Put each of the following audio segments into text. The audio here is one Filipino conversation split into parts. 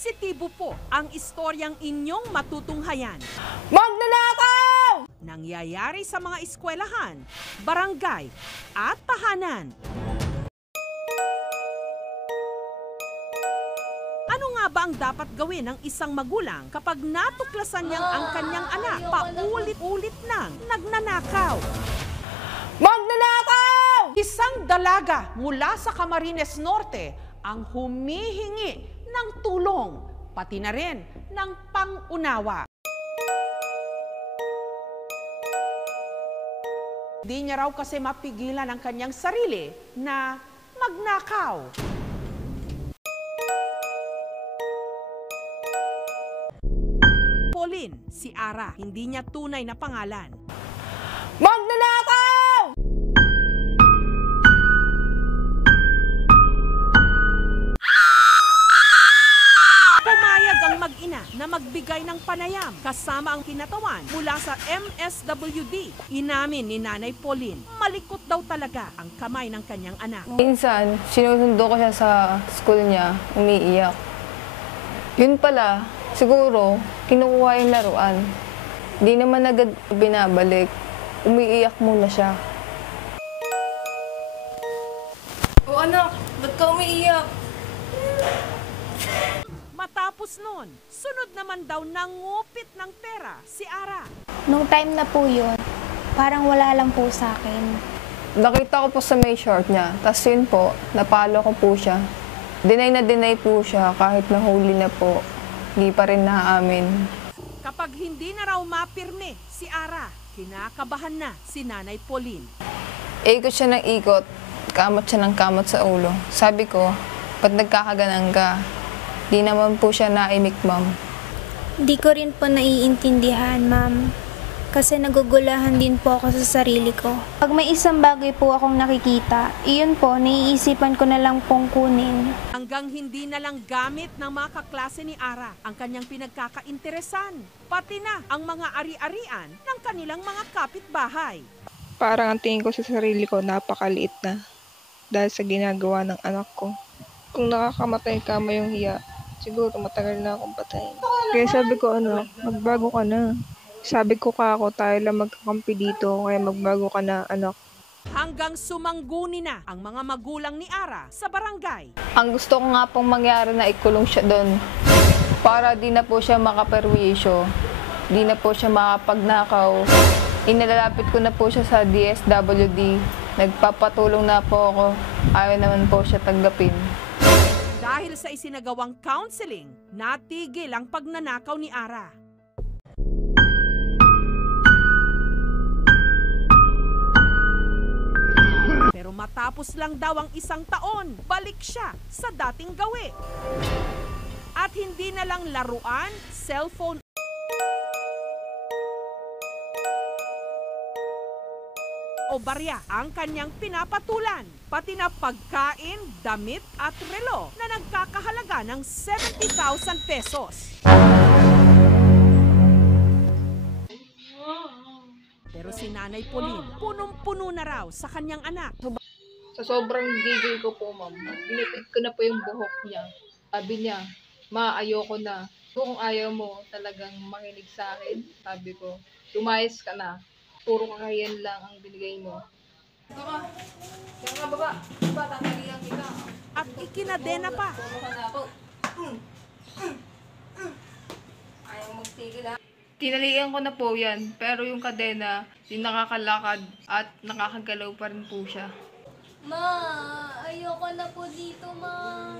Sensitibo po ang istoryang inyong matutunghayan. Magnanakaw! Nangyayari sa mga eskwelahan, barangay at tahanan. Ano nga ba ang dapat gawin ng isang magulang kapag natuklasan niyang ang kanyang anak paulit-ulit nang nagnanakaw? Magnanakaw! Isang dalaga mula sa Camarines Norte ang humihingi ng tulong, pati na rin ng pang-unawa. Di niya raw kasi mapigilan ang kanyang sarili na magnakaw. Pauline, si Ara, hindi niya tunay na pangalan. Magnanakaw! Pumayag ang mag-ina na magbigay ng panayam kasama ang kinatawan mula sa MSWD. Inamin ni Nanay Pauline, malikot daw talaga ang kamay ng kanyang anak. Minsan, sinusundo ko siya sa school niya, umiiyak. Yun pala, siguro, kinukuha yung laruan. Di naman agad binabalik, umiiyak muna siya. O anak, ba't ka umiiyak? Matapos nun, sunod naman daw nangupit ng pera si Ara. Nung time na po yun, parang wala lang po sa akin. Nakita ko po sa may short niya, tas yun po, napalo ko po siya. Deny na deny po siya kahit nahuli na po, hindi pa rin naaamin. Kapag hindi na raw mapirme si Ara, kinakabahan na si Nanay Pauline. Ikot siya ng ikot, kamot siya ng kamot sa ulo. Sabi ko, ba't nagkakaganang ka? Di naman po siya naimik, ma'am. Di ko rin po naiintindihan, ma'am. Kasi nagugulahan din po ako sa sarili ko. Pag may isang bagay po akong nakikita, iyon po, naiisipan ko na lang pong kunin. Hanggang hindi na lang gamit ng mga kaklase ni Ara ang kanyang pinagkakainteresan. Pati na ang mga ari-arian ng kanilang mga kapitbahay. Parang ang tingin ko sa sarili ko napakaliit na dahil sa ginagawa ng anak ko. Kung nakakamatay ka mayong hiya, siguro matagal na akong patayin. Kaya sabi ko magbago ka na. Sabi ko ako, tayo lang magkakampi dito, kaya magbago ka na, anak. Hanggang sumangguni na ang mga magulang ni Ara sa barangay. Ang gusto ko nga pong mangyari na ikulong siya doon para di na po siya makaperwisyo, di na po siya makapagnakaw. Inilalapit ko na po siya sa DSWD. Nagpapatulong na po ako, ayaw naman po siya tanggapin. Dahil sa isinagawang counseling, natigil ang pagnanakaw ni Ara. Pero matapos lang daw ang isang taon, balik siya sa dating gawi. At hindi na lang laruan, cellphone o barya ang kanyang pinapatulan, pati na pagkain, damit at relo na nagkakahalaga ng 70,000 pesos. Pero si Nanay Pauline, punong-puno na raw sa kanyang anak. Sa sobrang gigil ko po, ma'am, pinipit ko na po yung buhok niya. Sabi niya, ma, ayoko na. Kung ayaw mo talagang makinig sa akin, sabi ko, lumayas ka na. Puro kakayan lang ang binigay mo. Ito ka. Kaya nga, baba. Baba, tatalihan kita. At ikinadena pa. Puro ka na ako. Ayaw magtigil, ha? Tinalian ko na po yan, pero yung kadena, yung nakakalakad at nakakagalaw pa rin po siya. Ma, ayoko na po dito, ma.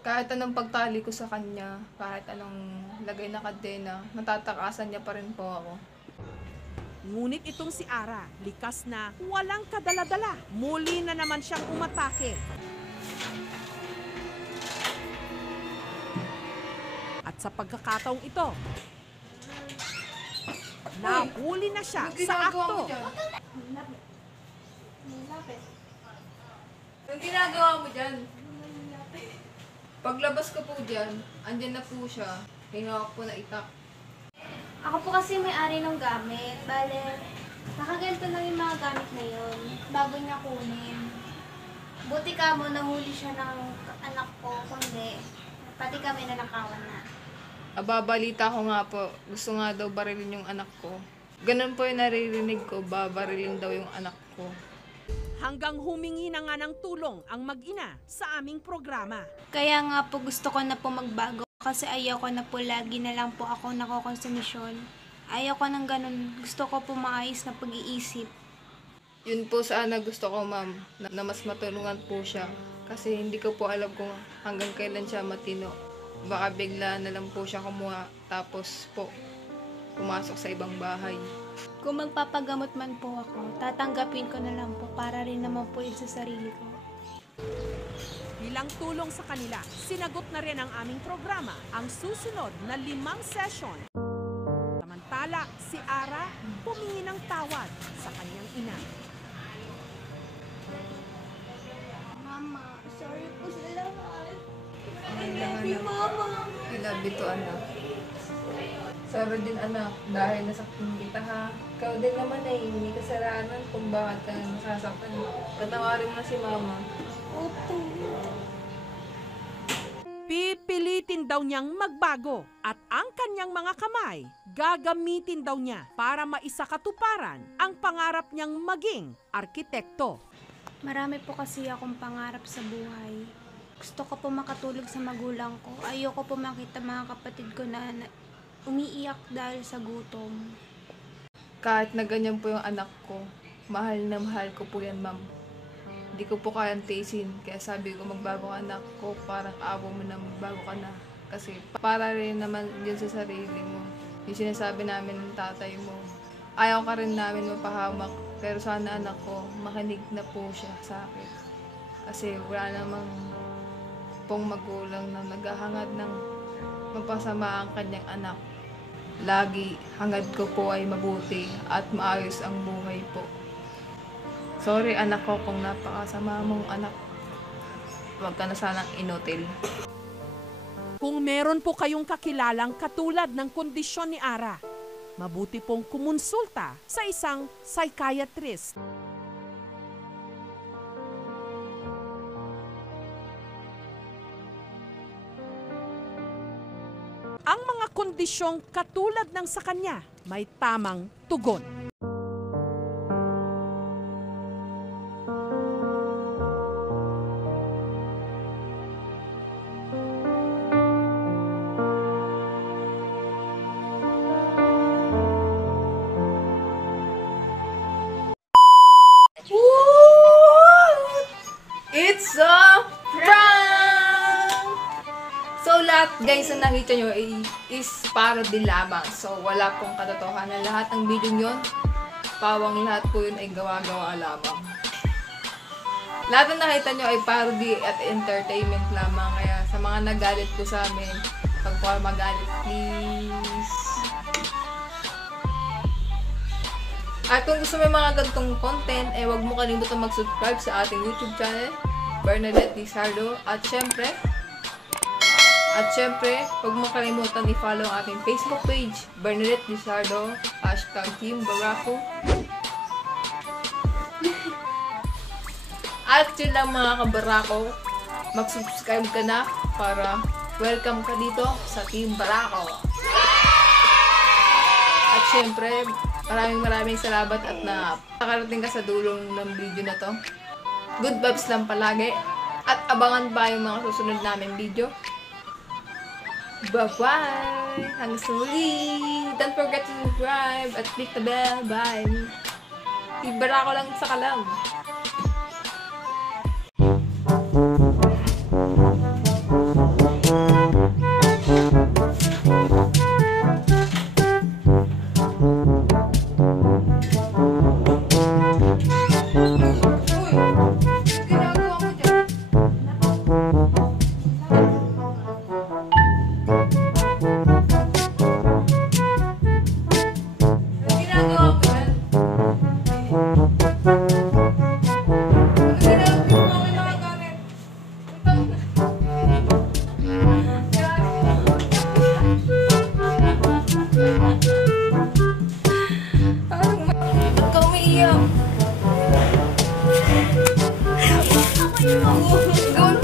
Kahit anong pagtali ko sa kanya, kahit anong lagay na kadena, matatakasan niya pa rin po ako. Ngunit itong si Ara, likas na walang kadala-dala. Muli na naman siyang umatake. At sa pagkakataong ito, nahuli na siya sa akto. Anong ginagawa mo dyan? Paglabas ko po dyan, andyan na po siya. Hinawak po na itak. Ako po kasi may-ari ng gamit. Bale, nakaganto lang yung mga gamit na yun bago niya kunin. Buti ka mo, nahuli siya ng anak ko, kundi pati kami nanakawan na. Babalita ko nga po, gusto nga daw barilin yung anak ko. Ganun po yung naririnig ko, babarilin daw yung anak ko. Hanggang humingi na nga ng tulong ang mag-ina sa aming programa. Kaya nga po gusto ko na po magbago kasi ayaw ko na po lagi na lang po ako nakokonsumisyon. Ayaw ko ng ganun. Gusto ko po maayos na pag-iisip. Yun po sana gusto ko, ma'am, na mas matulungan po siya. Kasi hindi ko po alam kung hanggang kailan siya matino. Baka bigla na lang po siya kumuha, tapos po pumasok sa ibang bahay. Kung magpapagamot man po ako, tatanggapin ko na lang po para rin naman po yun sa sarili ko. Bilang tulong sa kanila, sinagot na rin ang aming programa ang susunod na 5 session. Samantala, si Ara humingi ng tawad sa kanyang ina. Mama, sorry po sa lahat. I love you, Mama. I love you to, anak. Sorry din, anak, dahil nasaktan kita, ha. Ikaw din naman hindi kasalanan kung bakit ka nasasaktan. Patawarin mo na si mama. Opo. Pipilitin daw niyang magbago at ang kanyang mga kamay gagamitin daw niya para maisakatuparan ang pangarap niyang maging arkitekto. Marami po kasi akong pangarap sa buhay. Gusto ko po makatulog sa magulang ko. Ayoko po makita mga kapatid ko na umiiyak dahil sa gutom. Kahit na ganyan po yung anak ko, mahal na mahal ko po yan, ma'am. Hindi ko po kayang tiisin, kaya sabi ko magbago ka, anak ko, parang abo mo na magbago ka na. Kasi para rin naman yun sa sarili mo. Yung sinasabi namin ng tatay mo. Ayaw ka rin namin mapahamak, pero sana anak ko, makinig na po siya sa akin. Kasi wala namang pong magulang na naghahangad ng mapasama ang kanyang anak. Lagi, hangad ko po ay mabuti at maayos ang buhay po. Sorry anak ko kung napakasama mong anak. Huwag ka na sanang inutil. Kung meron po kayong kakilalang katulad ng kondisyon ni Ara, mabuti pong kumonsulta sa isang psychiatrist. Ang mga kondisyong katulad ng sa kanya may tamang tugon. It's a prank! So, lahat guys na nakita nyo is parody lamang. So, wala pong katotohanan. Lahat ng video nyo, pawang lahat po yun ay gawa-gawa lamang. Lahat na nakita nyo ay parody at entertainment lamang. Kaya sa mga nagalit po sa amin, pag po magalit, please. At kung gusto mo yung mga ganitong content, huwag mo kalimutan mag-subscribe sa ating YouTube channel, Bernadette Lizardo. At syempre, huwag mo kalimutan i-follow ang ating Facebook page, Bernadette Lizardo, #Team Barako. At yun lang mga kabarako, mag-subscribe ka na para welcome ka dito sa Team Barako. At syempre, maraming salamat at nakarating ka sa dulong ng video na to. Good vibes lang palagi. At abangan pa yung mga susunod namin video. Bye-bye! Hanggang sa muli! Don't forget to subscribe at click the bell. Bye! Ibara ko lang sa kalam. Ginagawa ko yan. Gawin